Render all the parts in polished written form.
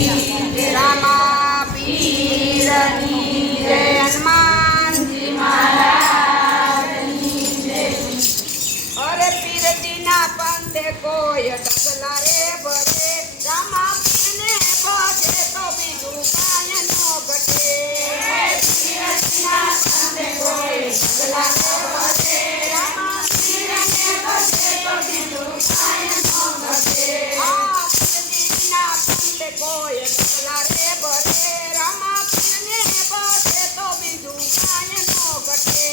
રામા પીરની જય, હનુમાનજી મહારાજની જય. અરે પીરજીના પંથે કોઈ ડગલા રે ભરે, રામા પીરને ભજે તો બીજું કાંઈ નો ઘટે. પીરજીના પંથે કોઈ ડગલા રે ભરે, રામા પીરને ભજે તો બીજું કાંઈ નો ઘટે. પીરજીના પંથે કોઈ ડગલા રે ભરે, રામા પીરને ભજે તો બીજું કાંઈ નો ઘટે.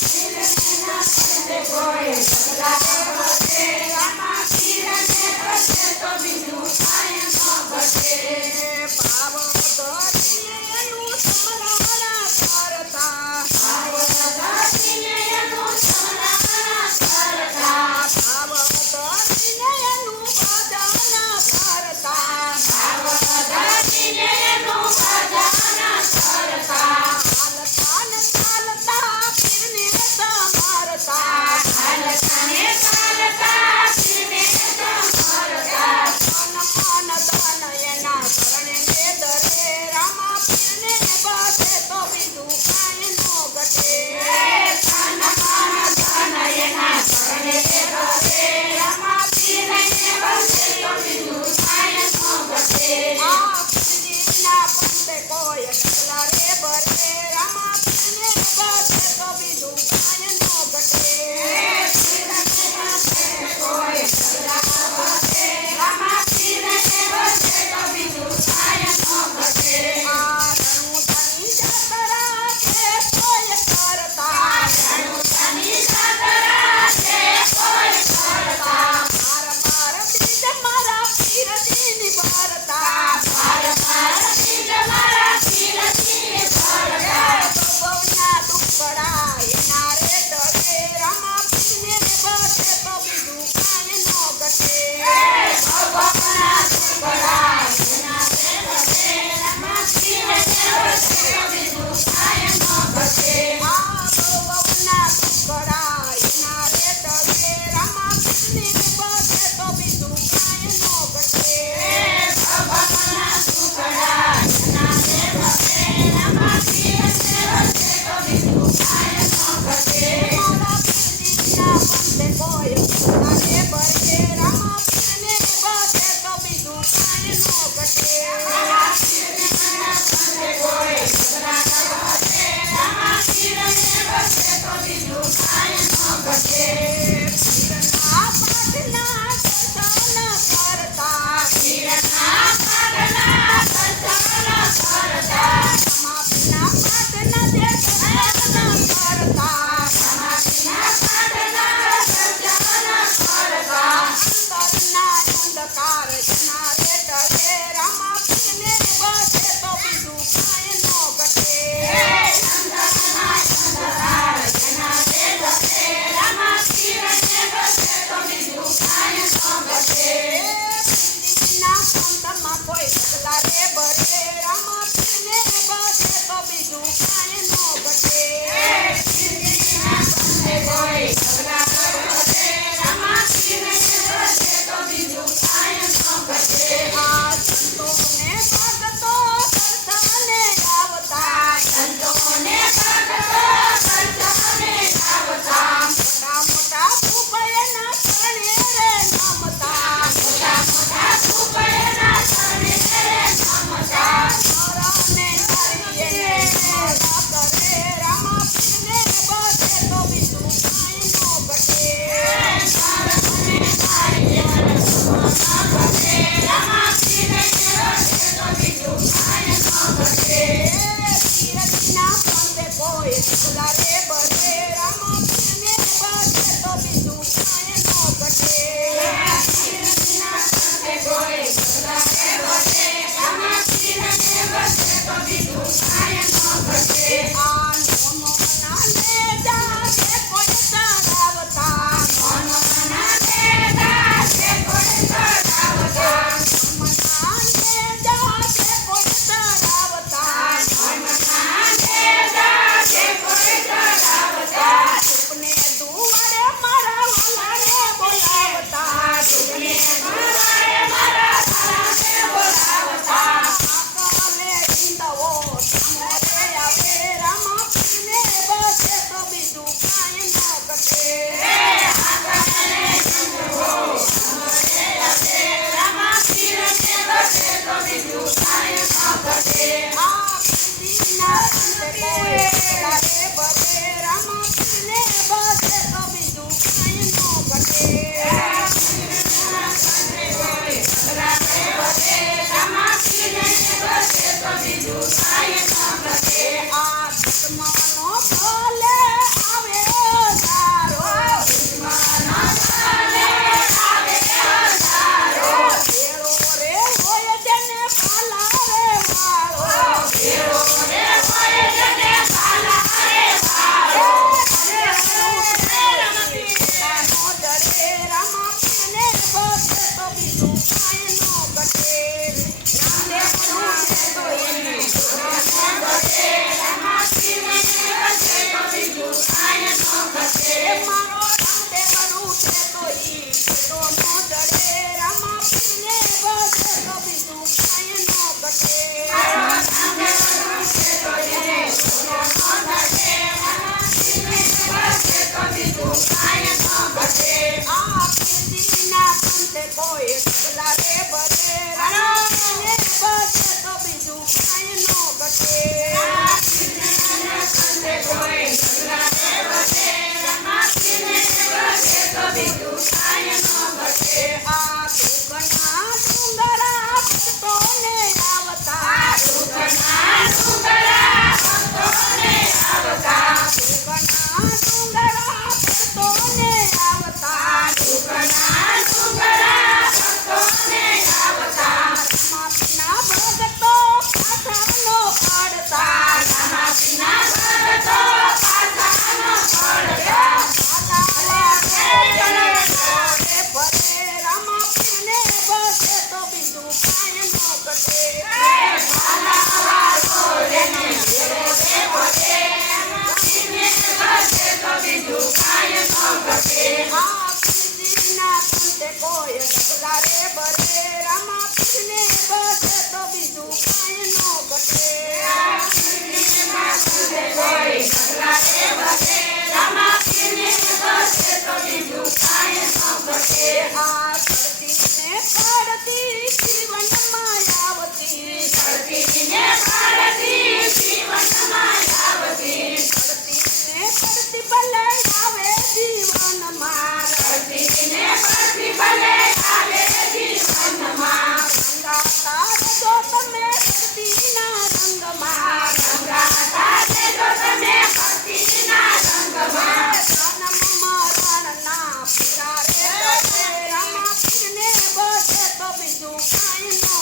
પીરજીના પંથે કોઈ ડગલા રે ભરે, રામા પીરને ભજે તો બીજું કાંઈ નો ઘટે. ભાવ ધરીને એનું સ્મરણ કરતા, ભાવ ધરીને એનું સ્મરણ કરતા, ભાવ ધરીને એનું ભજન કરતા, ભાવ બસે તો બીજું કાંઈ નો ઘટે. આ ધરતીને પડતી જીવનમાં આવતી. ધરતીને પડતી ભલે આવે જીવનમાં. રંગાતા રહેજો તમે ધરતીના રંગમાં. જન્મ મરણના ફેરા રે ઘટે. રામાપીરને બસે તો બીજું કાંઈ નો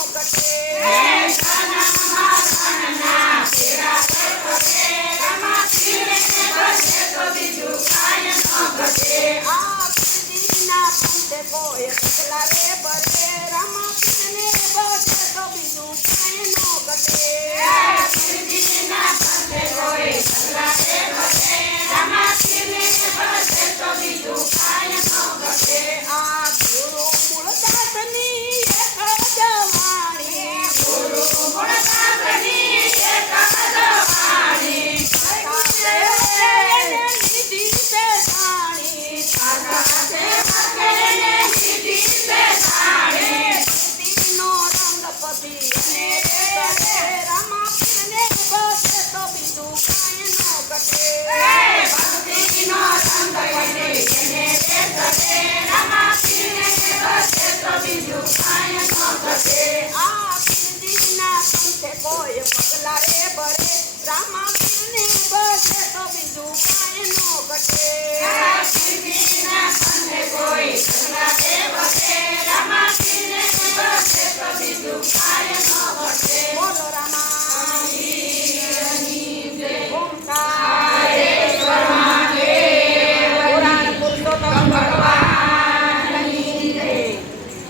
ઘટે. આ પીરજીના પંથે કોઈ એકલા રે ભરે. રામાપીરને બસે તો બીજું કાંઈ નો ઘટે. આ પીરજીના પંથે કોઈ એકલા રે ભરે. આ ગુરુ મૂળદાસની એક જ વાણી. એને લીધી છે જાણી. ભક્તિનો રંગ પડી અને કરે. રામાપીરને બસે તો બીજું કાંઈ નો ઘટે. આ પીરજીના પંથે કોઈ પગલા રે ભરે. રામા